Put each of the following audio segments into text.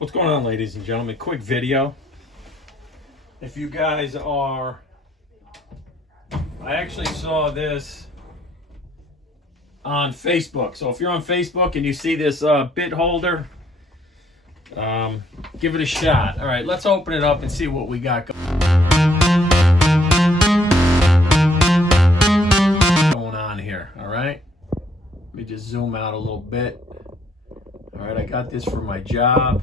What's going on, ladies and gentlemen? Quick video. If you guys are, I actually saw this on Facebook. So if you're on Facebook and you see this bit holder, give it a shot. All right, let's open it up and see what we got going on here. All right, let me just zoom out a little bit. All right, I got this for my job,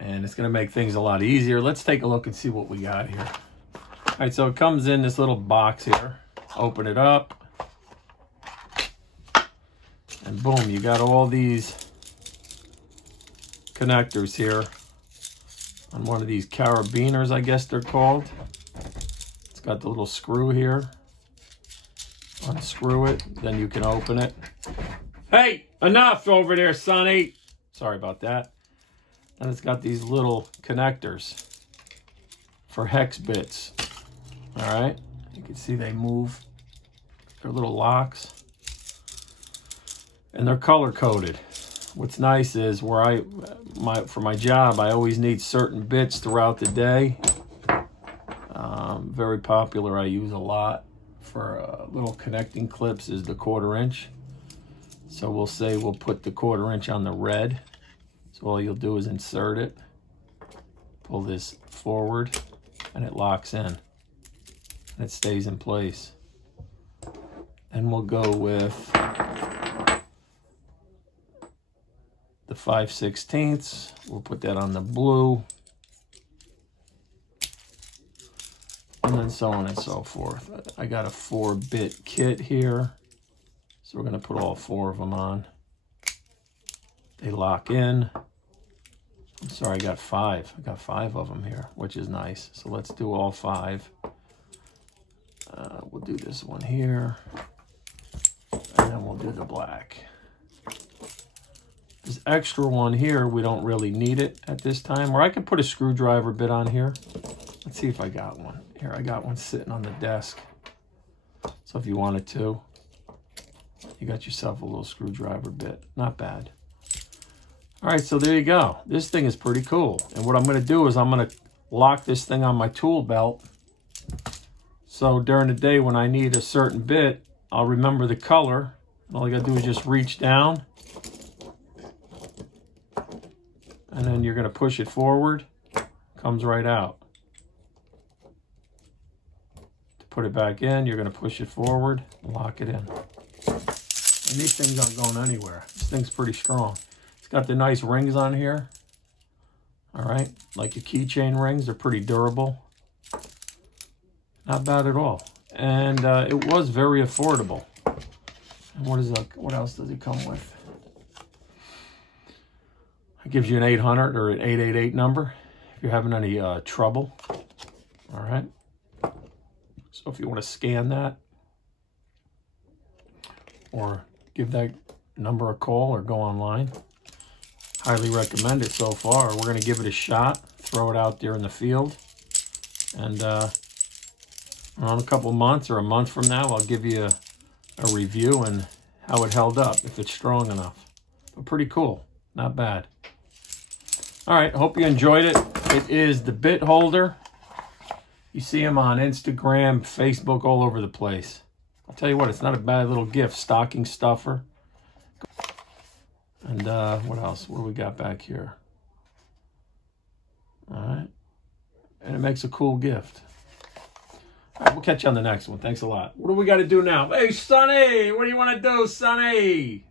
and it's gonna make things a lot easier. Let's take a look and see what we got here. All right, so it comes in this little box here. Open it up, and boom, you got all these connectors here on one of these carabiners, I guess they're called. It's got the little screw here. Unscrew it, then you can open it. Hey, enough over there, Sonny. Sorry about that. And it's got these little connectors for hex bits. All right, you can see they move. They're little locks, and they're color coded. What's nice is where for my job, I always need certain bits throughout the day. Very popular. I use a lot for little connecting clips is the 1/4 inch. So we'll say we'll put the 1/4 inch on the red. So all you'll do is insert it, pull this forward, and it locks in. And it stays in place. And we'll go with the 5/16. We'll put that on the blue. And then so on and so forth. I got a 4-bit kit here. So we're gonna put all 4 of them on. They lock in. I'm sorry, I got 5. I got 5 of them here, which is nice. So let's do all 5. We'll do this one here. And then we'll do the black. This extra one here, we don't really need it at this time. Or I could put a screwdriver bit on here. Let's see if I got one. Here, I got one sitting on the desk. So if you wanted to, you got yourself a little screwdriver bit. Not bad. All right, so there you go. This thing is pretty cool. And what I'm going to do is I'm going to lock this thing on my tool belt. So during the day when I need a certain bit, I'll remember the color. All I got to do is just reach down. And then you're going to push it forward. Comes right out. To put it back in, you're going to push it forward, lock it in. And these things aren't going anywhere. This thing's pretty strong. It's got the nice rings on here. All right, like your keychain rings. They're pretty durable. Not bad at all. And it was very affordable. And what else does it come with? It gives you an 800 or an 888 number if you're having any trouble. All right. So if you want to scan that or give that number a call or go online, highly recommend it so far. We're going to give it a shot, throw it out there in the field, and around a couple months or a month from now, I'll give you a review and how it held up, if it's strong enough. But pretty cool, not bad. All right, hope you enjoyed it. It is the bit holder. You see them on Instagram, Facebook, all over the place. I'll tell you what, it's not a bad little gift. Stocking stuffer. And what else? What do we got back here? All right. And it makes a cool gift. All right, we'll catch you on the next one. Thanks a lot. What do we got to do now? Hey, Sonny, what do you want to do, Sonny?